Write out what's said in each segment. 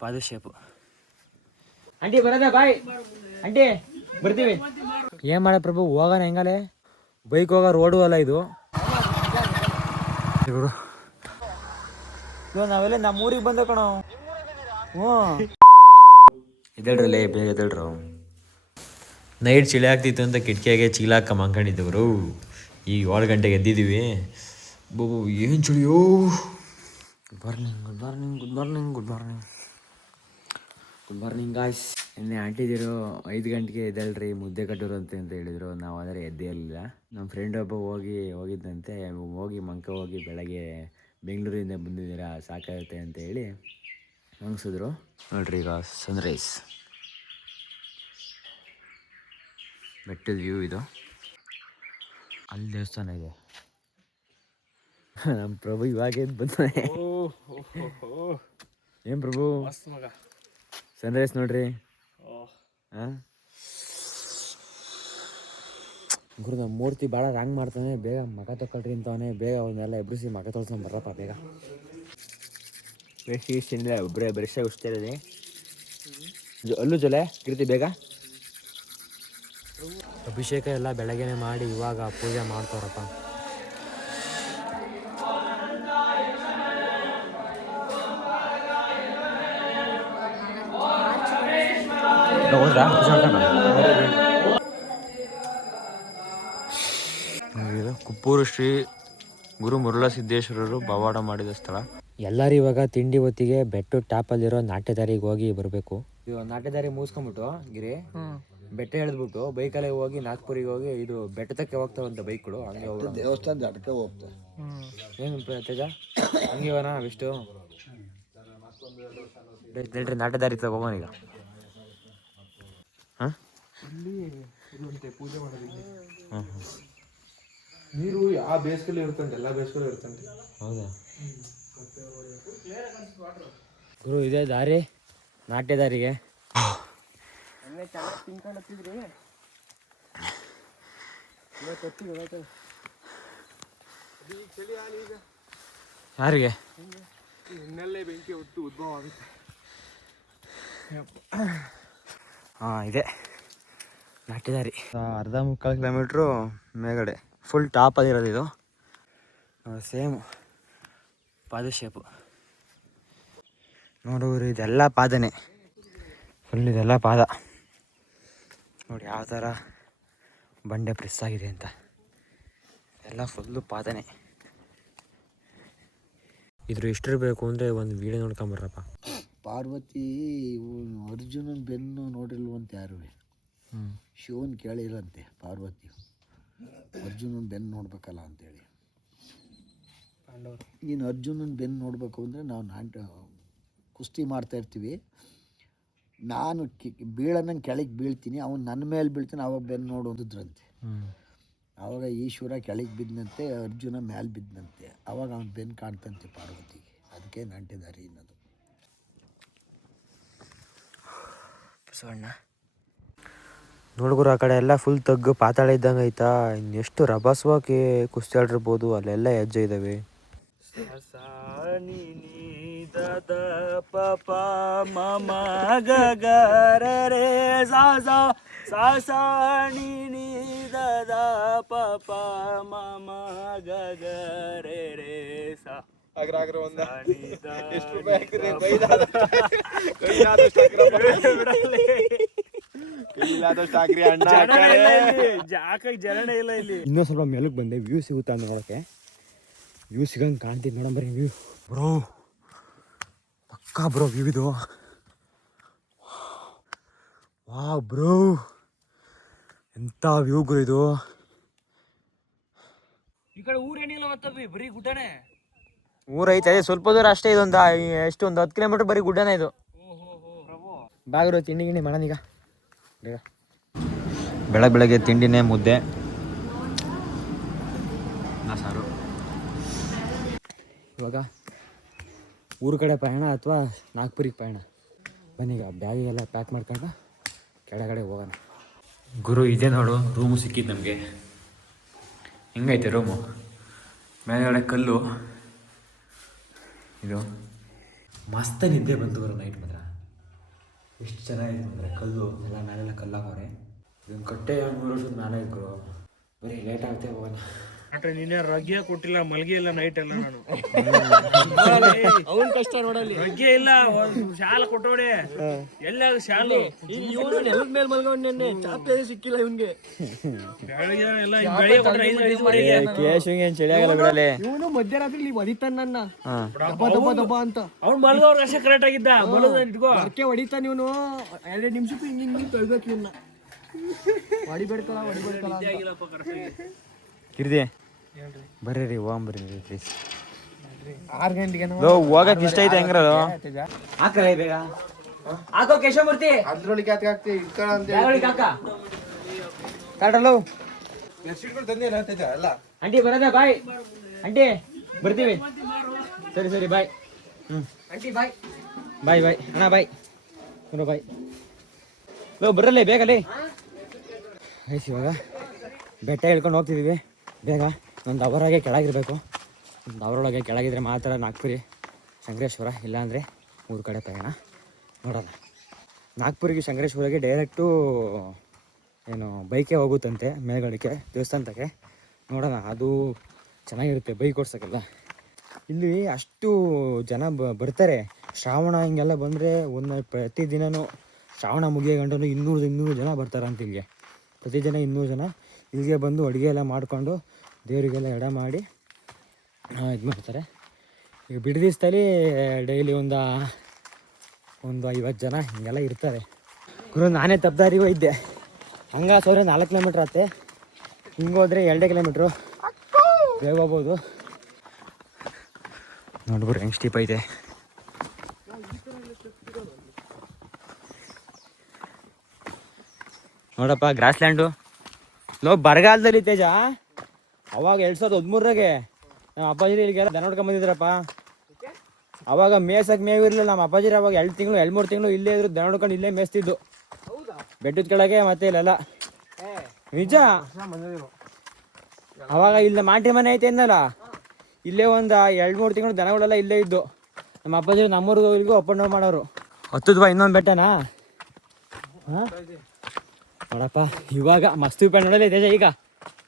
ಪಾದ shape. Aunty ಬರೋದ bye aunty ಬರ್ತೀವಿ. ಏನ್ ಮಾಡ ಪ್ರಭು ಹೋಗೋಣ ಹೆಂಗಲೇ ಬೈಕ್ ಹೋಗೋ ರೋಡು ಅಲ್ಲ ಇದು. ನಾವೆಲ್ಲ ನಮ್ಮೂರಿಗೆ ಬಂದ ಕಣ. ಹ್ಞೂ ಎದ್ದೇಳ್ರಲ್ಲೇ ಬೇಗ ಎದ್ದೇಳ್ರು. ನೈಟ್ ಚಳಿ ಆಗ್ತಿತ್ತು ಅಂತ ಕಿಟಕಿಯಾಗೆ ಚೀಲ ಹಾಕ ಮಂಕೊಂಡಿದ್ದವರು. ಈಗ 7 ಗಂಟೆಗೆ ಎದ್ದಿದ್ದೀವಿ. ಬಾಬು ಏನು ಚಳಿಯೋ. Good morning good morning good morning good morning good morning guys. ನಿನ್ನೆ ಆಂಟಿದಿರು 5 ಗಂಟೆಗೆ ಎದ್ದೇಳ್ರಿ ಮುದ್ದೆ ಕಟ್ಟೋರು ಅಂತ ಹೇಳಿದರು. ನಾವು ಆದರೆ ಎದ್ದೇ ಇರಲಿಲ್ಲ. ನಮ್ಮ ಫ್ರೆಂಡ್ ಒಬ್ಬ ಹೋಗಿದ್ದಂತೆ. ಹೋಗಿ ಬೆಳಗ್ಗೆ ಬೆಂಗಳೂರಿಂದ ಬಂದಿದ್ದೀರಾ ಸಾಕಾಗುತ್ತೆ ಅಂತ ಹೇಳಿ ಮಂಗಿಸಿದ್ರು. ನೋಡ್ರಿ ಈಗ ಸನ್ರೈಸ್, ಬೆಟ್ಟದ ವ್ಯೂ ಇದು. ಅಲ್ಲಿ ದೇವಸ್ಥಾನ ಇದೆ. ನಮ್ಮ ಪ್ರಭು ಇವಾಗ ಎದ್ದು ಬಂದಾನೆ. ಏನು ಪ್ರಭು ಸನ್ರೈಸ್ ನೋಡ್ರಿ. ಹಾಂ ಗುರು ನಮ್ಮ ಮೂರ್ತಿ ಭಾಳ ರಾಂಗ್ ಮಾಡ್ತಾನೆ. ಬೇಗ ಮಗ ತಗೊಳ್ರಿ ಅಂತವನೇ. ಬೇಗ ಅವನ್ನೆಲ್ಲ ಎಬ್ರಿಸಿ ಮಗ ತೊಳ್ಸ್ಕೊಂಡು ಬರಪ್ಪ ಬೇಗ. ಬೇಸಿಗೆ ಒಬ್ಬರೇ ಬ್ರಷಾಗಿ ಉಸ್ತಾ ಇರೋದೆ. ಅಲ್ಲೂ ಜೊಲೆ ಕೀರ್ತಿ ಬೇಗ. ಅಭಿಷೇಕ ಎಲ್ಲ ಬೆಳಗ್ಗೆನೆ ಮಾಡಿ ಇವಾಗ ಪೂಜೆ ಮಾಡ್ತಾರಪ್ಪ. ಕುಪ್ಪೂರು ಶ್ರೀ ಗುರು ಮುರುಳಸಿದ್ದೇಶ್ವರರು ಪವಾಡ ಮಾಡಿದ ಸ್ಥಳ. ಎಲ್ಲರೂ ಇವಾಗ ತಿಂಡಿ ಹೊತ್ತಿಗೆ ಬೆಟ್ಟ ಟಾಪಲ್ಲಿರೋ ನಾಟ್ಯದಾರಿಗೆ ಹೋಗಿ ಬರಬೇಕು. ಇವಾಗ ನಾಟ್ಯದಾರಿ ಮುಗಿಸ್ಕೊಂಬಿಟ್ಟು ಗಿರಿ ಬೆಟ್ಟ ಎಳೆದ್ಬಿಟ್ಟು ಬೈಕಲ್ಲೇ ಹೋಗಿ ನಾಗ್ಪುರಿಗೆ ಹೋಗಿ ಇದು ಬೆಟ್ಟದಕ್ಕೆ ಹೋಗ್ತಾವಂತ ಬೈಕ್ಗಳು. ಹಂಗೆ ಹೋಗ್ತಾರೆ ದೇವಸ್ಥಾನದ ಅಡಕೆ ಹೋಗ್ತಾರೆ. ಏನು ತೇಜ ಹಂಗೆ ಇವನ ಎಷ್ಟು ಹೇಳ್ರಿ ನಾಟ್ಯದಾರಿ ಹೋಗೋಣ ಈಗ. ಹಾಂ ಪೂಜೆ ಮಾಡೋದಿಕ್ಕೆ ನೀರು ಆ ಬೇಸಿಗೆಲ್ಲ ಇರ್ತಂತೆ, ಎಲ್ಲ ಬೇಸಿಗೆಲ್ಲ ಇರ್ತಂತೆ. ಹೌದಾ ಗುರು ಇದೇ ದಾರಿ ನಾಟ್ಯದಾರಿಗೆ. ಯಾರಿಗೆ ಇನ್ನಲ್ಲೇ ಬೆಂಕಿ ಹೊತ್ತು ಉದ್ಭವ ಆಗುತ್ತೆ. ಹಾಂ ಇದೆ ನಾಟ್ಯದಾರಿ. ಅರ್ಧ ಮುಕ್ಕಾಲು ಕಿಲೋಮೀಟ್ರು ಮೇಗಡೆ ಫುಲ್ ಟಾಪಲ್ಲಿರೋದು ಇದು. ಸೇಮ್ ಪಾದ ಶೇಪು ನೋಡೋರು. ಇದೆಲ್ಲ ಪಾದನೆ, ಫುಲ್ ಇದೆಲ್ಲ ಪಾದ ನೋಡಿ ಯಾವ ಥರ ಬಂಡೆ ಪ್ರೆಸ್ ಆಗಿದೆ ಅಂತ. ಎಲ್ಲ ಫುಲ್ಲು ಪಾದನೆ. ಇದ್ರ ಇಷ್ಟಿರಬೇಕು ಅಂದರೆ ಒಂದು ವೀಡಿಯೋ ನೋಡ್ಕೊಂಬರ್ರಪ್ಪ. ಪಾರ್ವತಿ ಅರ್ಜುನನ ಬೆನ್ನು ನೋಡಿಲ್ವಂತೆ ಯಾರು. ಶಿವನ್ ಕೇಳಿರಂತೆ ಪಾರ್ವತಿ ಅರ್ಜುನನ ಬೆನ್ನು ನೋಡ್ಬೇಕಲ್ಲ ಅಂತೇಳಿ. ನೀನು ಅರ್ಜುನನ ಬೆನ್ನು ನೋಡಬೇಕು ಅಂದರೆ ನಾವು ಕುಸ್ತಿ ಮಾಡ್ತಾಯಿರ್ತೀವಿ. ನಾನು ಬೀಳನಂಗೆ ಕೆಳಗೆ ಬೀಳ್ತೀನಿ, ಅವನು ನನ್ನ ಮೇಲೆ ಬೀಳ್ತಾನೆ, ಅವಾಗ ಬೆನ್ನು ನೋಡೋದಿದ್ರಂತೆ. ಆವಾಗ ಈಶ್ವರ ಕೆಳಗೆ ಬಿದ್ದನಂತೆ, ಅರ್ಜುನ ಮೇಲೆ ಬಿದ್ದನಂತೆ. ಅವಾಗ ಅವನ ಬೆನ್ನು ಕಾಣ್ತಂತೆ ಪಾರ್ವತಿಗೆ. ಅದಕ್ಕೆ ನಾಟ್ಯದಾರಿ ಅನ್ನೋದು. ಬಸವಣ್ಣ ನೋಡ್ಗುರು ಆ ಕಡೆ ಎಲ್ಲ ಫುಲ್ ತಗ್ಗು ಪಾತಾಳ ಇದ್ದಂಗೆ ಆಯ್ತಾ. ಇನ್ನೆಷ್ಟು ರಭಸವಾಗಿ ಕುಸ್ತಿ ಆಡಿರ್ಬೋದು. ಅಲ್ಲೆಲ್ಲ ಹೆಜ್ಜೆ ಇದ್ದಾವೆ. ದ ಪ ಪ ಮ ಮ ಗ ಗ ರ ರೇ ಸಾ ಸಾ ಸಾ ಸಾ ನಿ ನಿ ದ ದ ಪ ಪ ಮ ಮ ಗ ಗ ರೇ ರೇ ಸಾ. ಇನ್ನೂ ಸ್ವಲ್ಪ ಮೇಲಕ್ಕೆ ಬಂದೆ. ವ್ಯೂ ಸಿಗುತ್ತಾ ನೋಡೋಕ್ಕೆ. ವ್ಯೂ ಸಿಗಂಗೆ ಕಾಣ್ತಿದ್ದು ನೋಡಂಬರಿ ವ್ಯೂ. ಬ್ರೋ ಪಕ್ಕಾ ಬ್ರೋ ವ್ಯೂ ಇದು. ವಾ ಬ್ರೋ ಎಂಥ ವ್ಯೂ ಗುರು ಇದು. ಈ ಕಡೆ ಊರೇನಿಲ್ಲ ಮತ್ತೆ ಬರೀ ಗುಡ್ಡನೇ. ಊರೈತೆ ಸ್ವಲ್ಪ ದೂರ ಅಷ್ಟೇ. ಇದೊಂದು ಎಷ್ಟು ಒಂದು 10 ಕಿಲೋಮೀಟರ್ ಬರೀ ಗುಡ್ಡನೇ ಇದು. ಬಾಗ್ರು ತಿಂಡಿ ಗಿಂಡಿ ಮಾಡೋಣೀಗ ಬೇಗ. ಬೆಳಗ್ಗೆ ತಿಂಡಿನೇ ಮುದ್ದೆ ಸಾರು. ಇವಾಗ ಊರ ಕಡೆ ಪಯಣ ಅಥವಾ ನಾಗ್ಪುರಿಗೆ ಪಯಣ. ಬನ್ನೀಗ ಬ್ಯಾಗಿಗೆಲ್ಲ ಪ್ಯಾಕ್ ಮಾಡ್ಕೊಂಡು ಕೆಳಗಡೆ ಹೋಗೋಣ. ಗುರು ಇದೆ ನೋಡು ರೂಮು ಸಿಕ್ಕಿದ್ದು ನಮಗೆ. ಹೆಂಗೈತೆ ರೂಮು? ಮೇಲ್ಗಡೆ ಕಲ್ಲು ಇದು. ಮಸ್ತ್ ನಿದ್ದೆ ಬಂತು ಗುರು ನೈಟ್ ಮಾತ್ರ. ಎಷ್ಟು ಚೆನ್ನಾಗಿದೆ ಅಂದರೆ ಕಲ್ಲು ಎಲ್ಲ ಮೇಲೆಲ್ಲ ಕಲ್ಲು ಹಾಕೋರೆ. ಇದೊಂದು ಕಟ್ಟೆ 3 ವರ್ಷದ ಮೇಲೆ ಇದ್ರು. ಬರೀ ಲೇಟ್ ಆಗುತ್ತೆ ಹೋಗೋಣ. ನೀನೇ ರಗ್ಗಿಯ ಕೊಟ್ಟಿಲ್ಲ, ಮಲ್ಗೆ ಇಲ್ಲ ನೈಟ್ ಎಲ್ಲ ನಾನು ಅವನ್ ಕಷ್ಟ ನೋಡಲ್ಲಿ. ರಗ್ಗೆ ಇಲ್ಲ, ಶಾಲ ಕೊಟ್ಟೋಡೆ ಎಲ್ಲ ಶಾಲು ಇವನು ನೆಲದ ಮೇಲೆ ಮಲ್ಗೊಂಡ್ ನೆನ್ನೆ ಚಾಪೆ ಸಿಕ್ಕಿಲ್ಲ ಇವನ್ಗೆ. ಬೆಳಗ್ಗೆ ಎಲ್ಲ ಬೆಳಿಗ್ಗೆ ಕೊಟ್ರೆ 5:30 ಕೇಶವಿಗೆ ಏನು ಚಳಿ ಆಗಲ್ಲ ಬಿಡಲೆ. ಇವನು ಮಧ್ಯರಾತ್ರಿ ಇಲ್ಲಿ ಹೊಡಿತಾನ ನನ್ನ ದಬ್ಬ ಅಂತ. ಅವ್ನು ಮಲ್ಗೋರ್ ಅಷ್ಟೇ ಕರೆಕ್ಟ್ ಆಗಿದ್ದ. ಮಲಗ ಇಟ್ಕೋ ಅರ್ಕೆ ಹೊಡಿತಾನ ಇವನು. 2 ನಿಮಿಷಕ್ಕೂ ಹಿಂಗೆ ತೊಳ್ಬೇಕು ಇವನ್ನ. ಹೊಡಿಬೇಡ್ಕಲ್ಲ. ಕಿರ್ದಿ ಬರ್ರಿ ರೀ ಹೋಗಂ ಬರ್ರಿ ಪ್ಲೀಸ್. 6 ಗಂಟೆಗೆ ಹೋಗಕ್ ಇಷ್ಟ ಐತೆ ಹೆಂಗ್ರಲ್ಲ ಹಾಕಲ್ಲ ಬೇಗ ಹಾಕೋ ಕೇಶವಮೂರ್ತಿ. ಅದ್ರೊಳಗೆ ಹಾಕಿ ಕಾಟಲು ಆಂಟಿ ಬರೋದ ಬಾಯ್. ಆಂಟಿ ಬರ್ತೀವಿ. ಸರಿ ಬಾಯ್. ಆಂಟಿ ಬಾಯ್. ಬಾಯ್ ಅಣ್ಣ ಬಾಯ್. ಬಾಯ್ ಬರಲ್ಲೇ ಬೇಗಲೇ. ಆಯ್ತು ಇವಾಗ ಬೆಟ್ಟ ಹೇಳ್ಕೊಂಡು ಹೋಗ್ತಿದ್ದೀವಿ. ಬೇಗ ಒಂದು ಅವರಾಗೆ ಕೆಳಗಿರಬೇಕು. ಒಂದು ಅವರೊಳಗೆ ಕೆಳಗಿದ್ರೆ ಮಾತ್ರ ನಾಗ್ಪುರಿ ಶಂಕರೇಶ್ವರ, ಇಲ್ಲಾಂದರೆ 3 ಕಡೆ ಪ್ರಯಾಣ. ನೋಡೋಣ. ನಾಗ್ಪುರಿಗೆ ಶಂಕರೇಶ್ವರಿಗೆ ಡೈರೆಕ್ಟು ಏನು ಬೈಕೇ ಹೋಗುತ್ತಂತೆ ಮೇಲ್ಗಡೆಗೆ ದೇವಸ್ಥಾನಕ್ಕೆ. ನೋಡೋಣ, ಅದು ಚೆನ್ನಾಗಿರುತ್ತೆ ಬೈಕ್ ಓಡ್ಸೋಕ್ಕೆಲ್ಲ. ಇಲ್ಲಿ ಅಷ್ಟು ಜನ ಬರ್ತಾರೆ. ಶ್ರಾವಣ ಹಿಂಗೆಲ್ಲ ಬಂದರೆ ಪ್ರತಿದಿನವೂ ಶ್ರಾವಣ ಮುಗಿಯಗಂಟು 200 ಜನ ಬರ್ತಾರಂತ ಇಲ್ಲಿಗೆ. ಪ್ರತಿ ಜನ 200 ಜನ ಇಲ್ಲಿಗೆ ಬಂದು ಅಡುಗೆ ಎಲ್ಲ ಮಾಡಿಕೊಂಡು ದೇವರಿಗೆಲ್ಲ ಎಡೆ ಮಾಡಿ ಇದು ಮಾಡ್ತಾರೆ. ಈಗ ಬಿಡದಿಸ್ತಲ್ಲಿ ಡೈಲಿ ಒಂದು 50 ಜನ ಹಿಂಗೆಲ್ಲ ಇರ್ತಾರೆ. ಗುರು ನಾನೇ ತಪ್ಪದಾರಿಗೆ ಹೋಗಿದ್ದೆ. ಹಂಗೆ ಸೌರೆ 4 ಕಿಲೋಮೀಟ್ರ್ ಆಗುತ್ತೆ. ಹಿಂಗೆ ಹೋದರೆ 2 ಕಿಲೋಮೀಟ್ರು ಬೇಗ ಹೋಗ್ಬೋದು. ನೋಡ್ಬಿಡ್ರಿ ಹೆಂಗೆ ಸ್ಟೀಪ್ ಐತೆ. ನೋಡಪ್ಪ ಗ್ರಾಸ್ಲ್ಯಾಂಡು. ಬರಗಾಲದಲ್ಲಿ ತೇಜ ಅವಾಗ 2013ರಾಗೆ ನಮ್ಮ ಅಪ್ಪಾಜಿ ಇಲ್ಲಿಗೆಲ್ಲ ದನ ನೋಡ್ಕೊಂಡ್ ಬಂದಿದ್ರಪ್ಪ. ಅವಾಗ ಮೇಯ್ಸಕ್ಕೆ ಮೇವು ಇರಲಿಲ್ಲ. ನಮ್ಮ ಅಪ್ಪಾಜಿ ಅವಾಗ 2 ತಿಂಗಳು 2-3 ತಿಂಗಳು ಇಲ್ಲೇ ಇದ್ರು. ದನ ನೋಡ್ಕೊಂಡು ಇಲ್ಲೇ ಮೇಯಿಸ್ತಿದ್ದು ಬೆಟ್ಟದ ಕೆಳಗೆ. ಮತ್ತೆ ಇಲ್ಲೆಲ್ಲ ನಿಜ. ಅವಾಗ ಇಲ್ಲಿ ಮಾಟಿ ಮನೆ ಐತೆ ಅನ್ನಲ್ಲ, ಇಲ್ಲೇ ಒಂದು 2-3 ತಿಂಗಳು ದನಗಳೆಲ್ಲ ಇಲ್ಲೇ ಇದ್ದು. ನಮ್ಮ ಅಪ್ಪಾಜಿ ನಮ್ಮೂರಿಗೂ ಇಲ್ಲಿಗೂ ಅಪ್ ಆ್ಯಂಡ್ ಡೌನ್ ಮಾಡೋರು. 10 ಇನ್ನೊಂದು ಬೆಟ್ಟನಾ. ಹಾಂ ನೋಡಪ್ಪ ಇವಾಗ ಮಸ್ತ್ ಪ್ಯಾಂಟ್ ನೋಡಲ್ಲ ತೇಜ ಈಗ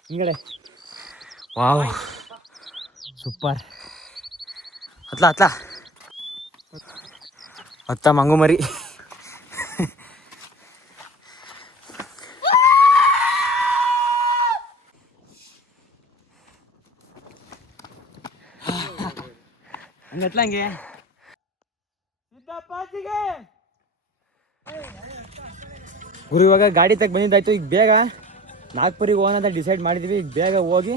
ಹಿಂಗಡೆ. Wow super. ಹತ್ತ ಮಂಗು ಮರಿ. ಹಂಗೆ ಗುರು ಇವಾಗ ಗಾಡಿ ತಗ ಬಂದಿದ್ದಾಯ್ತು. ಈಗ ಬೇಗ ನಾಗ್ಪುರಿಗೆ ಹೋಗೋಣ ಅಂತ ಡಿಸೈಡ್ ಮಾಡಿದ್ವಿ. ಈಗ ಬೇಗ ಹೋಗಿ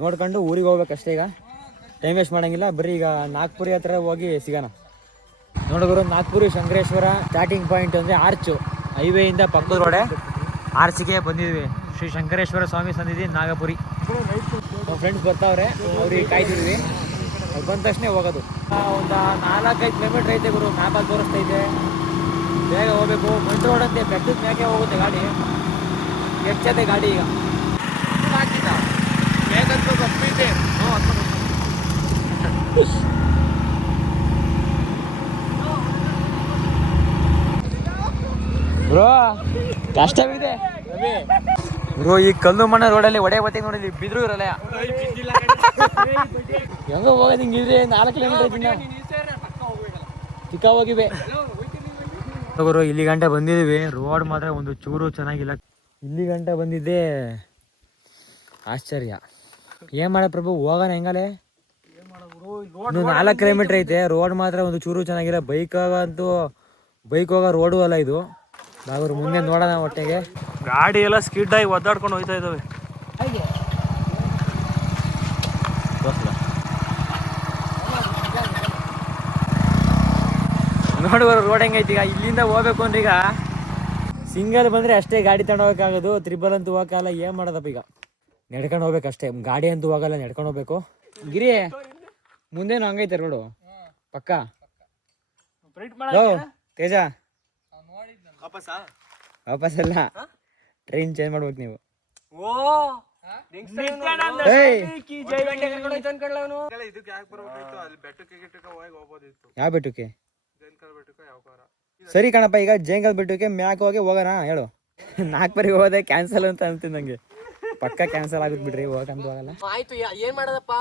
ನೋಡ್ಕೊಂಡು ಊರಿಗೆ ಹೋಗ್ಬೇಕಷ್ಟೇ. ಈಗ ಟೈಮ್ ವೇಸ್ಟ್ ಮಾಡೋಂಗಿಲ್ಲ. ಬರೀ ಈಗ ನಾಗ್ಪುರಿ ಹತ್ರ ಹೋಗಿ ಸಿಗೋಣ. ನೋಡಿದ್ರು ನಾಗ್ಪುರಿ ಶಂಕರೇಶ್ವರ ಸ್ಟಾರ್ಟಿಂಗ್ ಪಾಯಿಂಟ್ ಅಂದರೆ ಆರ್ಚು ಹೈವೇಯಿಂದ ಪಕ್ಕದ ರೋಡೆ ಆರ್ಚಿಗೆ ಬಂದಿದ್ವಿ. ಶ್ರೀ ಶಂಕರೇಶ್ವರ ಸ್ವಾಮಿ ಸನ್ನಿಧಿ ನಾಗಪುರಿ. ನಮ್ಮ ಫ್ರೆಂಡ್ಸ್ ಬರ್ತಾವ್ರೆ, ಅವ್ರಿಗೆ ಕಾಯ್ತಿದ್ವಿ. ಅವ್ರು ಬಂದ ತಕ್ಷಣ ಹೋಗೋದು. ಒಂದು 4-5 ಕಿಲೋಮೀಟ್ರ್ ಐತೆ ಗುರು. ಮ್ಯಾಪಲ್ಲಿ ತೋರಿಸ್ತೈತೆ. ಬೇಗ ಹೋಗ್ಬೇಕು. ಮಂಟು ರೋಡ್ ಅಂತೆ ಬೆಟ್ಟದ ಮ್ಯಾಕೆ ಹೋಗುತ್ತೆ ಗಾಡಿ. ಹೆಚ್ಚತ್ತೆ ಗಾಡಿ ಈಗ. ಬ್ರೋ ಕಷ್ಟವಿದೆ ಬ್ರೋ. ಈ ಕಲ್ಲು ಮಣ್ಣ ರೋಡಲ್ಲಿ ಒಡೆ ಬತ್ತಿ ನೋಡಿದ್ವಿ. ಬಿದ್ರು ಇರಲ್ಲ. ಹೆಂಗ ಹೋಗೋದು ಹಿಂಗಿದ್ರೆ 4 ಕಿಲೋಮೀಟರ್ ಚಿಕ್ಕ ಹೋಗಿವೆ ಗುರು. ಇಲ್ಲಿ ಗಂಟೆ ಬಂದಿದ್ದೀವಿ. ರೋಡ್ ಮಾತ್ರ ಒಂದು ಚೂರು ಚೆನ್ನಾಗಿಲ್ಲ. ಇಲ್ಲಿ ಗಂಟೆ ಬಂದಿದ್ದೆ ಆಶ್ಚರ್ಯ. ಏನು ಮಾಡ ಪ್ರಭು, ಹೋಗೋಣ ಹೆಂಗಲೇ. ಇನ್ನು 4 ಕಿಲೋಮೀಟರ್ ಐತೆ. ರೋಡ್ ಮಾತ್ರ ಒಂದು ಚೂರು ಚೆನ್ನಾಗಿಲ್ಲ. ಬೈಕ್ ಹೋಗೋ ರೋಡು ಅಲ್ಲ ಇದು. ನಾವು ಮುಂದೆ ನೋಡೋಣ ಒಟ್ಟಿಗೆ. ಗಾಡಿ ಎಲ್ಲ ಸ್ಕಿಡ್ ಆಗಿ ಒದ್ದಾಡ್ಕೊಂಡು ಹೋಗ್ತಾ ಇದ್ದಾವೆ. ನೋಡುವ ರೋಡ್ ಹೆಂಗೈತಿ. ಈಗ ಇಲ್ಲಿಂದ ಹೋಗ್ಬೇಕು ಅಂದ್ರೆ ಈಗ ಸಿಂಗಲ್ ಬಂದರೆ ಅಷ್ಟೇ ಗಾಡಿ ತಗೊಂಡು ಹೋಗೋಕ್ಕಾಗೋದು. 3 ಅಂತೂ ಹೋಗಲ್ಲ. ಏನು ಮಾಡೋದಪ್ಪ ಈಗ. ನಡ್ಕೊಂಡು ಹೋಗ್ಬೇಕಷ್ಟೇ. ಗಾಡಿ ಅಂತೂ ಹೋಗಲ್ಲ, ನಡ್ಕೊಂಡು ಹೋಗ್ಬೇಕು. ಗಿರಿ ಮುಂದೇನು ಹಂಗೈತೆ ರೋಡು ಪಕ್ಕ. ತೇಜ ವಾಪಸ್ಸಲ್ಲ, ಟ್ರೈನ್ ಚೇಂಜ್ ಮಾಡ್ಬೇಕು ನೀವು. ಯಾವ ಬೆಟ್ಟಕ್ಕೆ? ಸರಿ ಕಣಪ್ಪ, ಈಗ ಜೇಂಗಲ್ ಬಿಟ್ಟಕ್ಕೆ ಮ್ಯಾಕ್ ಹೋಗಿ ಹೋಗೋಣ ಹೇಳು. 4 ಬಾರಿ ಹೋದೆ ಕ್ಯಾನ್ಸಲ್ ಅಂತ ಅಂತೀನಿ ನಂಗೆ. ಪಕ್ಕ ಕ್ಯಾನ್ಸಲ್ ಆಗುತ್ತೆ ಬಿಡ್ರಿ, ಹೋಗಂತ ಹೋಗಲ್ಲ. ಆಯ್ತು, ಏನ್ ಮಾಡೋದಪ್ಪ?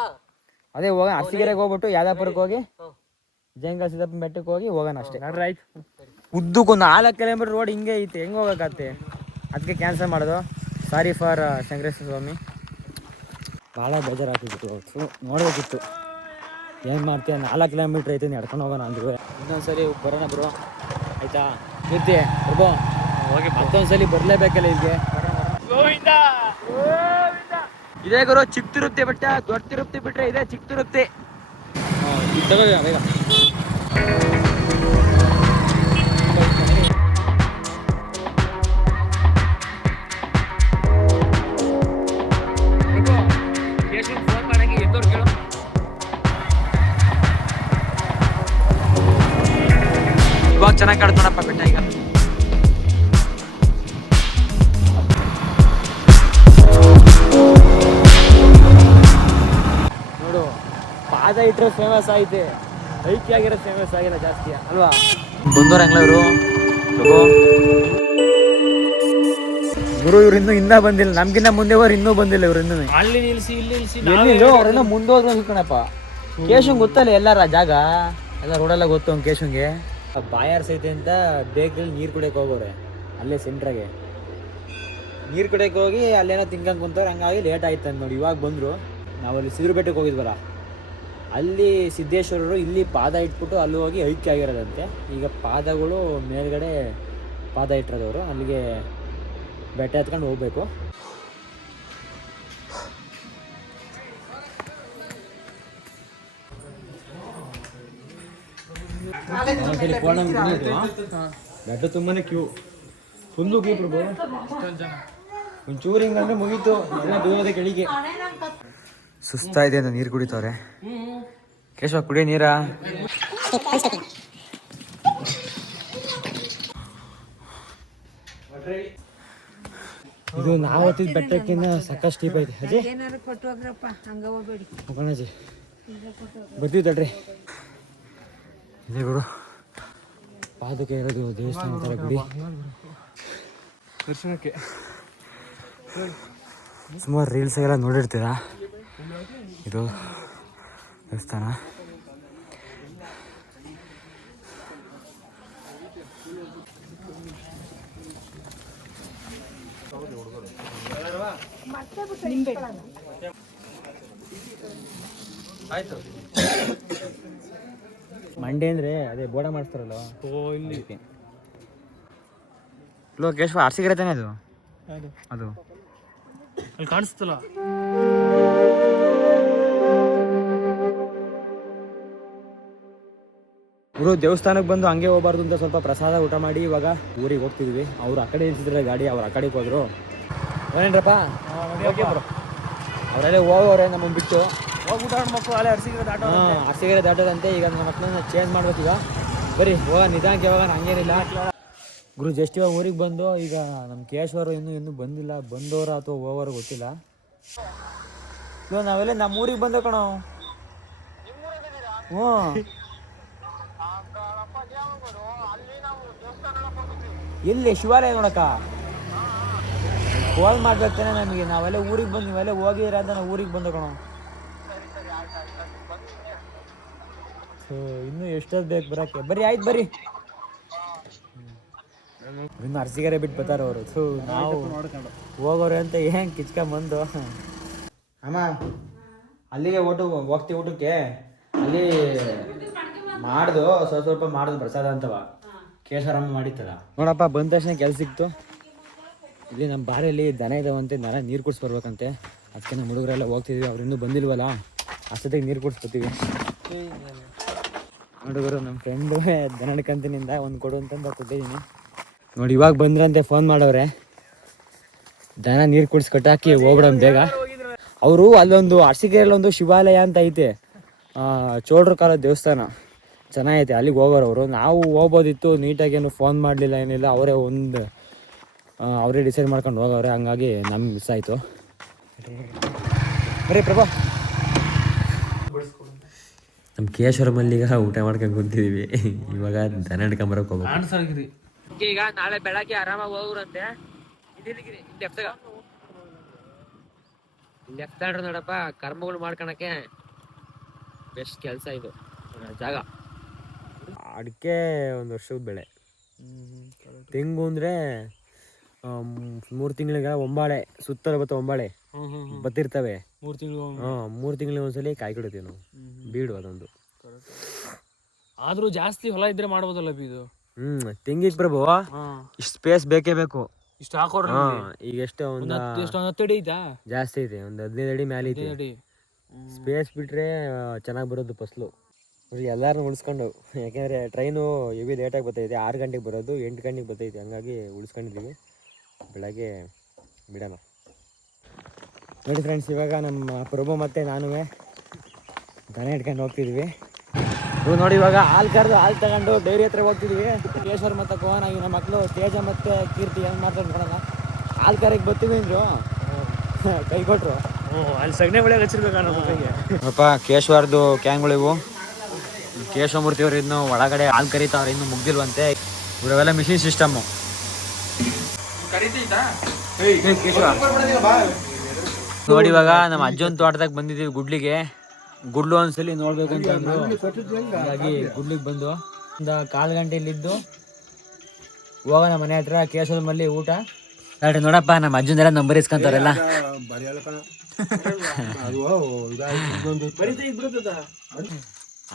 ಅದೇ ಹೋಗೋಣ, ಅರಸೀಕೆರೆಗೆ ಹೋಗ್ಬಿಟ್ಟು ಯಾದಪುರಕ್ಕೆ ಹೋಗಿ ಜೇಂಗಲ್ ಸಿದ್ದಪ್ಪನ ಬೆಟ್ಟಕ್ಕೆ ಹೋಗಿ ಹೋಗೋಣ ಅಷ್ಟೇ. ಆಯ್ತು. ಉದ್ದಕ್ಕೊಂದು 4 ಕಿಲೋಮೀಟರ್ ರೋಡ್ ಹಿಂಗೆ ಐತೆ, ಹೆಂಗೆ ಹೋಗೋಕತ್ತೆ? ಅದಕ್ಕೆ ಕ್ಯಾನ್ಸಲ್ ಮಾಡೋದು. ಸಾರಿ ಫಾರ್ ಶಂಕರೇಶ್ವರ ಸ್ವಾಮಿ. ಭಾಳ ಬೇಜಾರಾಗ್ತಿತ್ತು, ನೋಡ್ಬೇಕಿತ್ತು. ಏನು ಮಾಡ್ತೀಯ, 4 ಕಿಲೋಮೀಟ್ರ್ ಐತೆ, ನಡ್ಕೊಂಡು ಹೋಗೋಣ ಅಂದ್ರು. ಇನ್ನೊಂದ್ಸರಿ ಬರೋಣ ಬ್ರೋ, ಆಯ್ತಾ? ಇರ್ತೀಯ ಪ್ರಭು, ಹೋಗಿ ಮತ್ತೊಂದ್ಸಲಿ ಬರಲೇಬೇಕಲ್ಲ ಇಲ್ಲಿಗೆ. ಇದೇ ಗುರು ಚಿಕ್ಕ ತಿರುಪ್ತಿ ಬೆಟ್ಟ, ದೊಡ್ಡ ತಿರುಪ್ತಿ ಬಿಟ್ರೆ ಇದೆ ಚಿಕ್ಕ ತಿರುಪ್ತಿ. ಇದು ತಗೋ ಬೇಗ. ಇವಾಗ ಚೆನ್ನಾಗಿ ಕಾಡ್ತಾನಪ್ಪ ಬೆಟ್ಟ ಈಗ. ನೋಡು, ಪಾದ ಇಟ್ಟರೆ ಫೇಮಸ್ ಐತೆ, ಐಕ್ಯ ಆಗಿರೋ ಫೇಮಸ್ ಆಗಿಲ್ಲ ಜಾಸ್ತಿ ಅಲ್ವಾ? ಬಂದವ್ರು ಹೆಂಗ್ಲವರು ಗುರು, ಇವ್ರು ಇನ್ನೂ ಹಿಂದ ಬಂದಿಲ್ಲ, ನಮ್ಗಿನ್ನ ಮುಂದೆ ಹೋರ್ ಇನ್ನೂ ಬಂದಿಲ್ಲ. ಇವ್ರು ಇನ್ನೂ ಅಲ್ಲಿ ನಿಲ್ಸಿ ಇಲ್ಲಿ ನಿಲ್ಸಿ ಎಲ್ಲಿರೋ ಅವ್ರನ್ನ ಮುಂದೆ ಹೋದ್ರು ಅನ್ಕಣಪ್ಪ. ಕೇಶಂಗ್ ಗೊತ್ತಲ್ಲ ಎಲ್ಲಾರ ಜಾಗ ಎಲ್ಲ ರೋಡೆಲ್ಲ ಗೊತ್ತು ಅವ್ನು ಕೇಶಂಗೆ. ಬಾಯಾರ್ಸೈತೆ ಅಂತ ಬೇಕ್ರಲ್ಲಿ ನೀರು ಕುಡಿಯೋಕೆ ಹೋಗೋರೆ, ಅಲ್ಲೇ ಸೆಂಟ್ರಾಗೆ ನೀರು ಕುಡಿಯೋಕೆ ಹೋಗಿ ಅಲ್ಲೇನೋ ತಿನ್ಕಂಗೆ ಕುಂತವ್ರು. ಹಂಗಾಗಿ ಲೇಟ್ ಆಯ್ತು ಅಂತ ನೋಡಿ. ಇವಾಗ ಬಂದರು, ನಾವಲ್ಲಿ ಸಿದ್ರು ಬೆಟ್ಟಕ್ಕೆ ಹೋಗಿದ್ವಲ್ಲ, ಅಲ್ಲಿ ಸಿದ್ದೇಶ್ವರರು ಇಲ್ಲಿ ಪಾದ ಇಟ್ಬಿಟ್ಟು ಅಲ್ಲಿ ಹೋಗಿ ಐಕ್ಯ ಆಗಿರೋದಂತೆ. ಈಗ ಪಾದಗಳು ಮೇಲ್ಗಡೆ ಪಾದ ಇಟ್ಟಿರೋದವರು, ಅಲ್ಲಿಗೆ ಬೆಟ್ಟ ಹತ್ಕೊಂಡು ಹೋಗ್ಬೇಕು. ಬೆಟ್ಟ ತುಂಬಾನೇ ಕ್ಯೂ, ಫುಲ್ಲು ಕ್ಯೂ ಪ್ರಭು. ಒಂಚೂರು ಹಿಂಗಂದ್ರೆ ಮುಗೀತು, ಎಲ್ಲ ಬೀಳೋದೆ ಕೆಳಿಗೆ. ಸುಸ್ತಾಯಿದೆ ಅಂತ ನೀರು ಕುಡಿತವ್ರೆ. ಕೇಶವ ಕುಡಿಯೋ ನೀರಾ? ಇದು ನಾವು ಹೊತ್ತಿದ ಬೆಟ್ಟಕ್ಕಿಂತ ಸಾಕಷ್ಟು ಟೀಪ್ ಐತೆ. ಅಜ್ಜಿ ಅಜ್ಜಿ ಬರ್ತೀವಿ ತಡ್ರಿ. ಇದೇ ಗುರು ಪಾದಕ್ಕೆ ಇರೋದು ದೇವಸ್ಥಾನ ಥರ ಗುಡಿ, ದರ್ಶನಕ್ಕೆ. ಸುಮಾರು ರೀಲ್ಸಾಗೆಲ್ಲ ನೋಡಿರ್ತೀರಾ ಇದು ದೇವಸ್ಥಾನ. ಆಯ್ತು. ಮಂಡೆ ಅಂದ್ರೆ ಅದೇ ಬೋಡ ಮಾಡಿಸ್ತಾರಲ್ಲ ಇಲ್ಲಿ. ಲೋಕೇಶ್ವ ಅರಸೀಕೆರೆ ತಾನೆ ಅದು? ಅದು ಅಲ್ಲಿ ಕಾಣಿಸ್ತಲ್ಲ. ಗುರು ದೇವಸ್ಥಾನಕ್ಕೆ ಬಂದು ಹಂಗೆ ಹೋಗ್ಬಾರ್ದು ಅಂತ ಸ್ವಲ್ಪ ಪ್ರಸಾದ ಊಟ ಮಾಡಿ ಇವಾಗ ಊರಿಗೆ ಹೋಗ್ತಿದ್ವಿ. ಅವ್ರು ಆ ಕಡೆ ನಿಲ್ಸಿದ್ರೆ ಗಾಡಿ, ಅವ್ರು ಆ ಕಡೆಗೆ ಹೋದ್ರು. ಏನೇನ್ರಪ್ಪ ಅವರಲ್ಲೇ ಹೋಗೋರೆ ನಮ್ಮನ್ನು ಬಿಟ್ಟು. ಹೋಗ್ಬಿಟ್ಟು ಮಕ್ಕಳು ಅಲ್ಲೇ ಅರಸೀಕೆರೆ ದಾಟೋದಂತೆ. ಈಗ ನಮ್ಮ ಮಕ್ಕಳನ್ನ ಚೇಂಜ್ ಮಾಡ್ಬೇಕು. ಈಗ ಬರೀ ಹೋಗ ನಿಧಾನಕ್ಕೆ ಹೋಗೋಣ, ಹಂಗೇನಿಲ್ಲ. ಗುರು ಜಸ್ಟ್ ಇವಾಗ ಊರಿಗೆ ಬಂದು, ಈಗ ನಮ್ಮ ಕೇಶವರು ಇನ್ನೂ ಬಂದಿಲ್ಲ. ಬಂದವರು ಅಥವಾ ಹೋಗೋರು ಗೊತ್ತಿಲ್ಲ. ಇವಾಗ ನಾವೆಲ್ಲ ನಮ್ಮ ಊರಿಗೆ ಬಂದ ಕಣೋ. ಹ್ಞೂ, ಎಲ್ಲಿ ಶಿವಾಲಯ ನೋಡಕ್ಕ ಫೋನ್ ಮಾಡ್ಬೇಕಾನೆ ನಮಗೆ. ನಾವೆಲ್ಲ ಊರಿಗೆ ಬಂದು ನೀವೆಲ್ಲ ಹೋಗಿದ್ದೀರ ಅಂತ ನಾವು ಊರಿಗೆ ಬಂದ ಕಣೋ. ಇನ್ನೂ ಎಷ್ಟೊತ್ತು ಬೇಕು ಬರೋಕ್ಕೆ? ಬರ್ರಿ, ಆಯ್ತು ಬರ್ರಿ. ಇನ್ನು ಅರಸೀಕೆರೆ ಬಿಟ್ಟು ಬರ್ತಾರೆ ಅವರು. ನಾವು ಹೋಗೋರೆ ಅಂತ ಏನು ಕಿಚ್ಕೊಂಬಂದು. ಅಮ್ಮ ಅಲ್ಲಿಗೆ ಹೋಗ್ತೀವಿ ಊಟಕ್ಕೆ. ಅಲ್ಲಿ ಮಾಡ್ದು ಸ್ವಲ್ಪ ಮಾಡಿದ್ರು ಪ್ರಸಾದ ಅಂತವ, ಕೇಶವರಮ್ಮ ಮಾಡಿತ್ತಲ್ಲ. ನೋಡಪ್ಪ ಬಂದ ತಕ್ಷಣ ಕೆಲಸ ಸಿಕ್ತು. ಇಲ್ಲಿ ನಮ್ಮ ಬಾರಿಯಲ್ಲಿ ದನ ಇದಾವಂತೆ, ದನ ನೀರು ಕುಡಿಸ್ಬರ್ಬೇಕಂತೆ. ಅದಕ್ಕೆ ನಮ್ಮ ಹುಡುಗರೆಲ್ಲ ಹೋಗ್ತಿದ್ವಿ. ಅವ್ರು ಇನ್ನೂ ಬಂದಿಲ್ವಲ್ಲ, ಅಷ್ಟೊತ್ತಿಗೆ ನೀರು ಕುಡಿಸ್ಕೊತೀವಿ. ಹುಡುಗರು ನಮ್ಮ ಫ್ರೆಂಡು ದನ ಹಿಡ್ಕಂತಿನಿಂದ ಒಂದು ಕೊಡು ಅಂತಂದು ಕೊಟ್ಟಿದ್ದೀನಿ. ನೋಡಿ ಇವಾಗ ಬಂದ್ರಂತೆ, ಫೋನ್ ಮಾಡವ್ರೆ. ದನ ನೀರು ಕುಡಿಸಿ ಕಟ್ಟಾಕಿ ಹೋಗ್ಬಿಡೋಣ ಬೇಗ. ಅವರು ಅಲ್ಲೊಂದು ಅರಸೀಕೆರೆಯಲ್ಲೊಂದು ಶಿವಾಲಯ ಅಂತ ಐತೆ, ಚೋಳರ ಕಾಲದ ದೇವಸ್ಥಾನ ಚೆನ್ನಾಗೈತೆ. ಅಲ್ಲಿಗೆ ಹೋಗೋರು ಅವರು. ನಾವು ಹೋಗ್ಬೋದಿತ್ತು, ನೀಟಾಗೇನು ಫೋನ್ ಮಾಡಲಿಲ್ಲ, ಏನಿಲ್ಲ. ಅವರೇ ಡಿಸೈಡ್ ಮಾಡ್ಕೊಂಡು ಹೋಗವ್ರೆ. ಹಂಗಾಗಿ ನಮ್ಗೆ ಮಿಸ್ ಆಯಿತು. ಬರ್ರಿ ಪ್ರಭಾ. ನಮ್ಮ ಕೇಶವರಮಲ್ಲಿ ಈಗ ಊಟ ಮಾಡ್ಕೊಂಡು ಕುಂತಿದೀವಿ. ಇವಾಗ ದನ ಹಿಡ್ಕೊಂಬರಕ್ಕೆ ಹೋಗ್ಬೇಕು. ಈಗ ನಾಳೆ ಬೆಳಗ್ಗೆ ಆರಾಮಾಗಿ ಹೋಗ್ರಂತೆ. ಲೆಫ್ಟ್ ಹ್ಯಾಂಡ್ರು ನೋಡಪ್ಪ, ಕರ್ಮಗಳು ಮಾಡ್ಕೊಳಕ್ಕೆ ಬೆಸ್ಟ್ ಕೆಲಸ ಇದು ಜಾಗ. ಅಡಿಕೆ ಒಂದು ವರ್ಷದ ಬೆಳೆ. ತೆಂಗು ಅಂದರೆ 3 ತಿಂಗಳಿಗೆ ಒಂಬಾಳೆ ಸುತ್ತಲೂ ಬತ್ತ ಒಂಬಾಳೆ ಬತ್ತಿರ್ತವೆ. 3 ತಿಂಗಳು 3 ತಿಂಗಳಿಗೆ ಒಂದ್ಸಲಿ ಕಾಯಿ ಕೊಡ್ತೀವಿ ನಾವು. ಬೀಡು ಅದೊಂದು. ಆದ್ರೂ ಜಾಸ್ತಿ ಹೊಲ ಇದ್ರೆ ಮಾಡ್ಬೋದಲ್ಲ ಇದು. ತೆಂಗಿಗೆ ಪ್ರಭು ಇಷ್ಟು ಸ್ಪೇಸ್ ಬೇಕೇ ಬೇಕು. ಇಷ್ಟು ಹಾಕೋರ ಈಗ ಎಷ್ಟು ಒಂದು 10 ಅಡಿ ಐತಾ? ಜಾಸ್ತಿ ಐತೆ, ಒಂದು 15 ಅಡಿ ಮೇಲೆ ಐತೆ. ಅಡಿ ಸ್ಪೇಸ್ ಬಿಟ್ರೆ ಚೆನ್ನಾಗಿ ಬರೋದು ಫಸ್ಲು. ಎಲ್ಲಾರನ್ನೂ ಉಳಿಸ್ಕೊಂಡು, ಯಾಕೆಂದರೆ ಟ್ರೈನು ಹೆವಿ ಲೇಟಾಗಿ ಬರ್ತೈತೆ. 6 ಗಂಟೆಗೆ ಬರೋದು, 8 ಗಂಟೆಗೆ ಬರ್ತೈತೆ. ಹಂಗಾಗಿ ಉಳಿಸ್ಕೊಂಡಿದ್ದೀವಿ. ಬೆಳಗ್ಗೆ ಬಿಡೋಣ ನೋಡಿ ಫ್ರೆಂಡ್ಸ್. ಇವಾಗ ನಮ್ಮ ಪ್ರಭು ಮತ್ತು ನಾನು ದನ ಹಿಡ್ಕೊಂಡು ಹೋಗ್ತಿದ್ವಿ. ನೋಡಿ ಇವಾಗ ಹಾಲು ತಗೊಂಡು ಡೈರಿ ಹತ್ರ ಹೋಗ್ತಿದ್ವಿ. ಕೇಶವರ್ ಮತ್ತು ಕೋವನಾಗಿ ನಮ್ಮ ಮಕ್ಕಳು ತೇಜ ಮತ್ತು ಕೀರ್ತಿ ಏನು ಮಾಡ್ತಾರೆ ನೋಡೋಣ. ಹಾಲು ಕರೆಗೆ ಬರ್ತೀವಿ ಅಂದರು, ಕೈ ಕೊಟ್ಟರು. ಅಲ್ಲಿ ಸಗಣಿ ಒಳಗೆ ಹಚ್ಚಿರ್ಬೇಕು ನಮ್ಮ ಕೈಗೆ. ಅಪ್ಪ ಕೇಶವರ್ದು ಕ್ಯಾನ್ಗಳಿವು. ಕೇಶವಮೂರ್ತಿ ಅವರು ಇನ್ನು ಒಳಗಡೆ ಹಾಲು ಕರೀತಾವ್ರೆ, ಇನ್ನು ಮುಗ್ದಿಲ್ವಂತೆ. ಇವರೆಲ್ಲ ಮಿಷಿನ್ ಸಿಸ್ಟಮ್ಮು. ನೋಡಿ ಇವಾಗ ನಮ್ಮ ಅಜ್ಜನ ತೋಟದಾಗ ಬಂದಿದ್ದೀವಿ ಗುಡ್ಲಿಗೆ. ಗುಡ್ಲು ಒಂದ್ಸಲಿ ನೋಡ್ಬೇಕು ಅಂತ ಅಂದ್ರು. ಹಾಗಾಗಿ ಗುಡ್ಲಿಗೆ ಬಂದು ಒಂದು 1/4 ಗಂಟೆಯಲ್ಲಿದ್ದು ಹೋಗೋಣ ಮನೆ ಹತ್ರ. ಕೇಶವಮಲ್ಲಿ ಊಟ ನೋಡಪ್ಪ. ನಮ್ಮ ಅಜ್ಜನೆಲ್ಲ ನಂಬರ್ ಇಸ್ಕೊಂತವ್ರೆಲ್ಲ.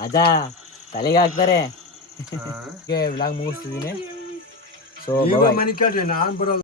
ಅದ ತಲೆಗೆ ಹಾಕ್ತಾರೆ. ವ್ಲಾಗ್ ಮುಗಿಸ್ತಿದ್ದೀನಿ. ಸೊ